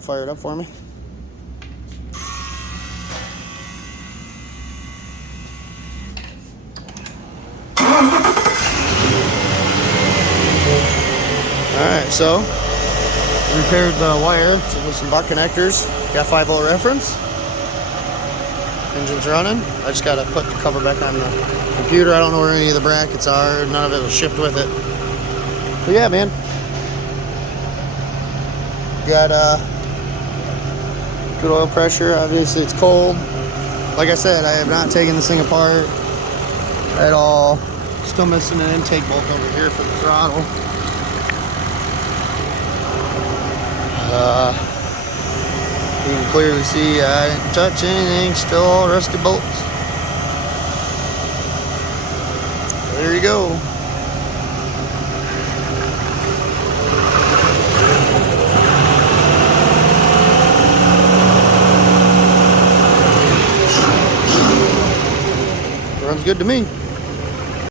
Fire it up for me. Alright, so repaired the wire with some butt connectors. Got 5-volt reference. Engine's running. I just gotta put the cover back on the computer. I don't know where any of the brackets are. None of it was shipped with it. But yeah, man. Got good oil pressure. Obviously it's cold. Like I said, I have not taken this thing apart at all. Still missing an intake bolt over here for the throttle. You can clearly see I didn't touch anything. Still all rusty bolts. There you go. Runs good to me.